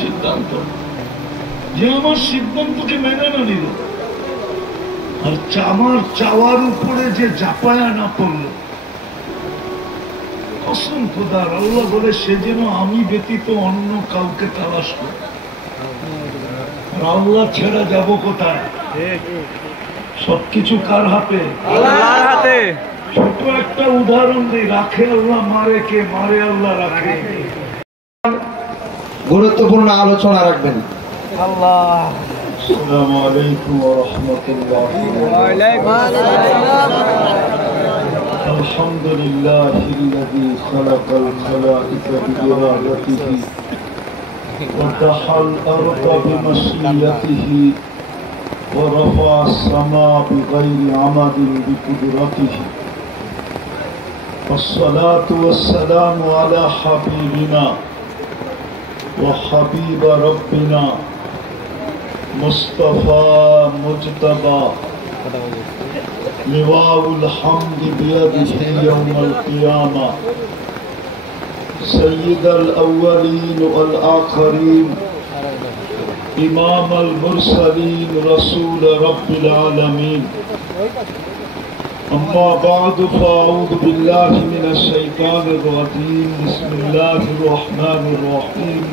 সিদ্ধান্ত যে আমার সিদ্ধান্তকে মেনে না নিল আর আমার চাওয়ার উপরে যে জাপায়া না পড়লো, কসম খোদার, আল্লাহ বলে সে যেন আমি ব্যতীত অন্য কাউকে তালাশ করে। আর আল্লাহ ছেড়ে যাব কোথায়? সবকিছু কার হাতে? আল্লাহর হাতে। ছোট একটা উদাহরণ দিই, রাখে আল্লাহ, মারে কে? মারে আল্লাহ, রাখে। গুরুত্বপূর্ণ আলোচনা রাখবেন। আল্লাহ। আসসালামু আলাইকুম ওয়া রাহমাতুল্লাহি ওয়া বারাকাতুহু। আলহামদুলিল্লাহিল্লাযী খালাকাল খালাইকা বিইরাদাতিহি ওয়া দাহাল আরদা বিমাশিয়াতিহি ওয়া রাফা'আস সামা'a বিগাইরি আমাদিন বিকুদরাতিহি। والصلاة والسلام على حبيبنا وحبيب ربنا مصطفى مجتبى لواء الحمد بيده يوم القيامة سيد الأولين والآخرين إمام المرسلين رسول رب العالمين. أما بعد فأعوذ بالله من الشيطان الرجيم. بسم الله الرحمن الرحيم.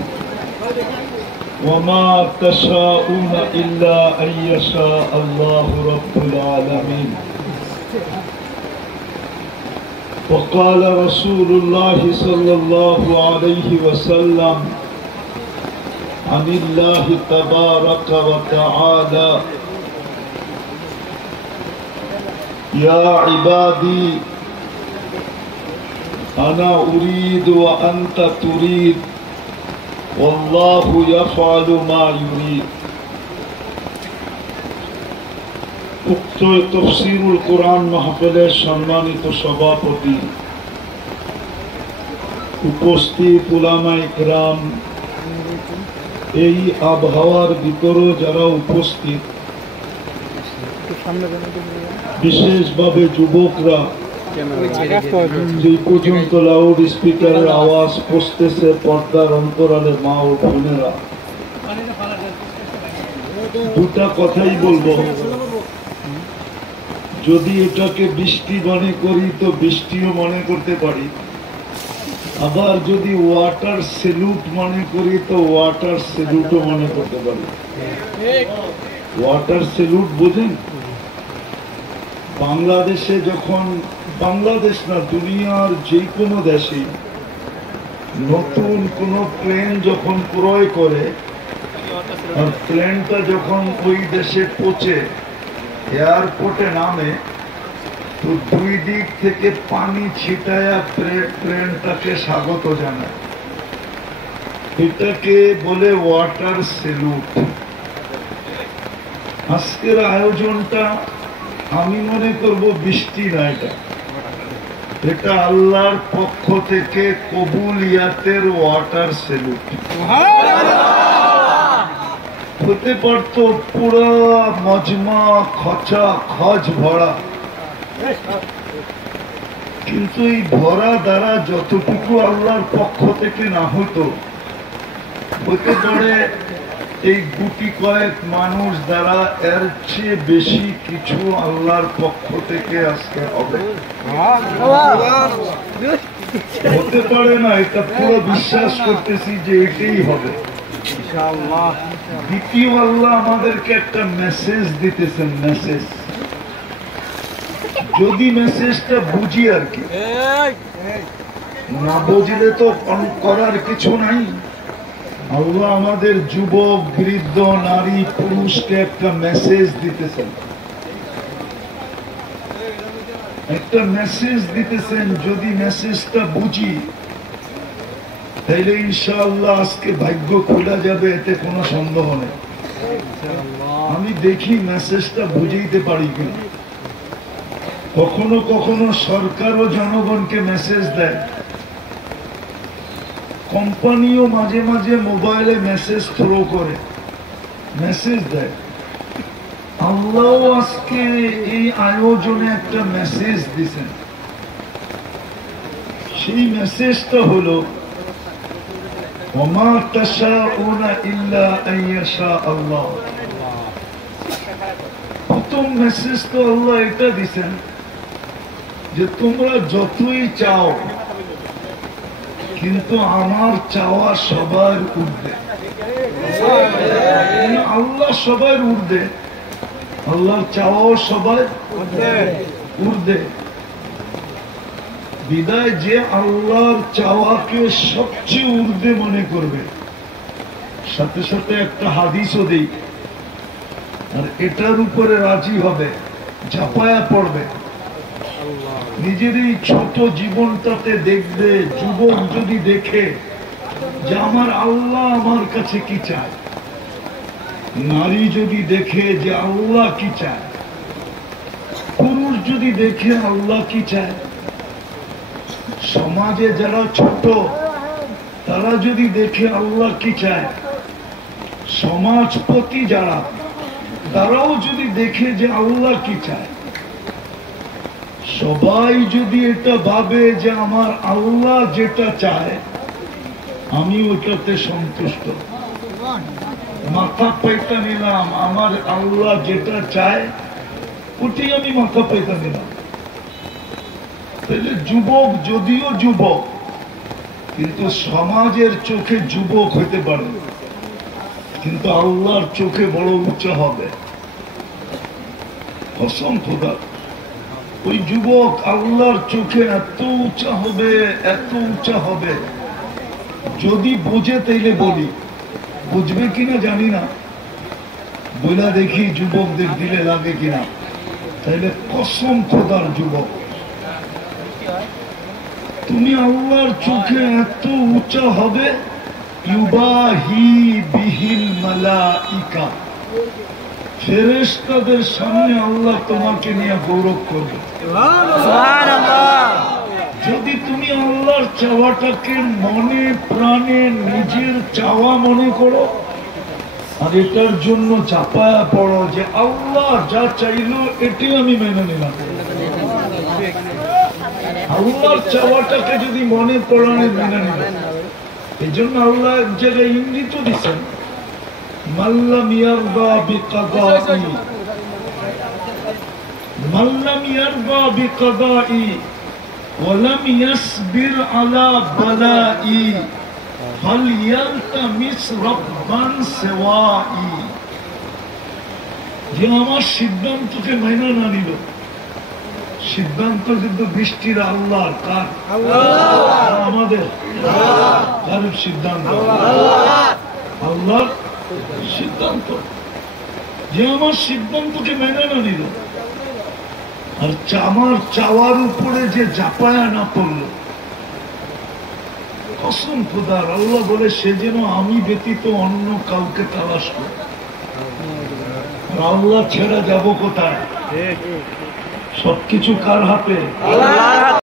وما تشاءون إلا أن يشاء الله رب العالمين. وقال رسول الله صلى الله عليه وسلم عن الله تبارك وتعالى: يا عبادي أنا أريد وأنت تريد والله يفعل ما يريد. উক্ত তাফসীরুল কোরআন মাহফিলের সম্মানিত সভাপতি, উপস্থিত উলামায়ে কিরাম, এই আবহাওয়ার ভিতরে যারা উপস্থিত, বিশেষভাবে যুবকরা, যে পর্যন্ত লাউড স্পিকারের আওয়াজ পৌঁছতেছে, পর্দার অন্তরালে মা ও বোনেরা, দুটা কথাই বলবো। যদি এটাকে বৃষ্টি মনে করি তো বৃষ্টিও মনে করতে পারি, আবার যদি ওয়াটার সেলুট মনে করি তো ওয়াটার সেলুটও মনে করতে পারি। ওয়াটার সেলুট বোঝেন? বাংলাদেশে যখন, বাংলাদেশ না, দুনিয়ার যে কোনো দেশে নতুন কোনো প্লেন যখন ক্রয় করে আর প্লেনটা যখন ওই দেশে পৌঁছে, এয়ারপোর্টে নামে, তো দুই দিক থেকে পানি ছিটায়া প্লেনটাকে স্বাগত জানায়। এটাকে বলে ওয়াটার সেলুট। আজকের আয়োজনটা আমি মনে করব বৃষ্টি না, এটা আল্লাহর পক্ষ থেকে কবুলিয়াতের ওয়াটার সেলুট। হতে পারত পুরো মজমা খচা খচ ভরা, কিন্তু এই ভরা দ্বারা যতটুকু আল্লাহর পক্ষ থেকে না হতো, হতে পারে এই গুটি কয়েক মানুষ দ্বারা এর চেয়ে বেশি কিছু আল্লাহর পক্ষ থেকে আজকে হবে। হতে পারে না, এটা পুরো বিশ্বাস করতেছি যে এটাই হবে। দ্বিতীয়, আল্লাহ আমাদেরকে একটা মেসেজ দিতেছেন। মেসেজ যদি মেসেজটা বুঝি আর কি, না বুঝলে তো করার কিছু নাই। আল্লাহ আমাদের যুবক, বৃদ্ধ, নারী, পুরুষকে একটা মেসেজ দিতেছেন, একটা মেসেজ দিতেছেন। যদি মেসেজটা বুঝি তাইলে ইনশাআল্লাহ আজকে ভাগ্য খোলা যাবে, এতে কোনো সন্দেহ নেই। আমি দেখি মেসেজটা বুঝাইতে পারি কিনা। কখনো কখনো সরকারও জনগণকে মেসেজ দেয়, কোম্পানিও মাঝে মাঝে মোবাইলে মেসেজ থ্রো করে, মেসেজ দেয়। আল্লাহ আজকে এই আয়োজনে একটা মেসেজ দিছেন। সেই মেসেজটা হলো ওমা তাশাউনা ইল্লা আইয়াশা আল্লাহ। প্রথম মেসেজ তো আল্লাহ এটা দিছেন যে তোমরা যতই চাও, কিন্তু আমার চাওয়া সবার ঊর্ধ্বে। আল্লাহ সবার ঊর্ধ্বে, আল্লাহর চাওয়াও সবার ঊর্ধ্বে। বিদায় যে আল্লাহর চাওয়াকে সবচেয়ে ঊর্ধ্বে মনে করবে, সাথে সাথে একটা হাদিসও দেই, আর এটার উপরে রাজি হবে, ঝাঁপায়া পড়বে, নিজের এই ছোট জীবনটাতে দেখবে। যুবক যদি দেখে যে আমার আল্লাহ আমার কাছে কি চায়, নারী যদি দেখে যে আল্লাহ কি চায়, পুরুষ যদি দেখে আল্লাহ কি চায়, সমাজে যারা ছোট তারা যদি দেখে আল্লাহ কি চায়, সমাজপতি যারা তারাও যদি দেখে যে আল্লাহ কি চায়, সবাই যদি এটা ভাবে যে আমার আল্লাহ যেটা চায় আমি ওটাতে সন্তুষ্ট, মাথা পেতে নিলাম, আমার আল্লাহ যেটা চায় ওটি আমি মাথা পেতে নিলাম। তাহলে যুবক যদিও যুবক, কিন্তু সমাজের চোখে যুবক হতে পারে, কিন্তু আল্লাহর চোখে বড় উঁচা হবে। কসম খোদা, ওই যুবক আল্লাহর চোখে এত উঁচা হবে, এত উঁচা হবে। যদি বোঝে তাইলে বলি, বুঝবে কিনা জানি না, বইলা দেখি যুবকদের দিলে লাগে কিনা। তাইলে কসম খোদার যুবক, তুমি আল্লাহর চোখে এত উঁচা হবে, ইউবাহি বিহিল মালাইকা, ফেরেশতাদের সামনে আল্লাহ তোমাকে নিয়ে গৌরব করবে। যদি তুমি আল্লাহর চাওয়াটাকে মনে প্রাণে নিজের চাওয়া মনে করো, আর এটার জন্য চাপায়া পড়ো যে আল্লাহ যা চাইলো এটি আমি মেনে নিলাম, আল্লাহর চাওয়াটাকে যদি মনে প্রাণে মেনে নিলাম। এই জন্য আল্লাহ এক জায়গায় ইঙ্গিত দিচ্ছেন, মাল্লাম ইয়ারদা বিকাদাই, মাল্লাম ইয়ারদা বিকাদাই ওয়ালাম ইয়াসবির আলা বালাই ফালইয়ালতামিস রাব্বান সিওয়াই। যে আমার সিদ্ধান্তকে মেনে না নিল, সিদ্ধান্ত কিন্তু বৃষ্টির আল্লাহর, কার? আমাদের। কার সিদ্ধান্ত? আল্লাহর সিদ্ধান্ত। যে আমার সিদ্ধান্তকে মেনে না নিল, আর আমার চাওয়ার উপরে যে ঝাঁপায়া না পড়লো, কসম খোদার, আল্লাহ বলে সে যেন আমি ব্যতীত অন্য কাউকে তালাশ করে। আল্লাহ ছেড়ে যাব কোথায়? সবকিছু কার হাতে?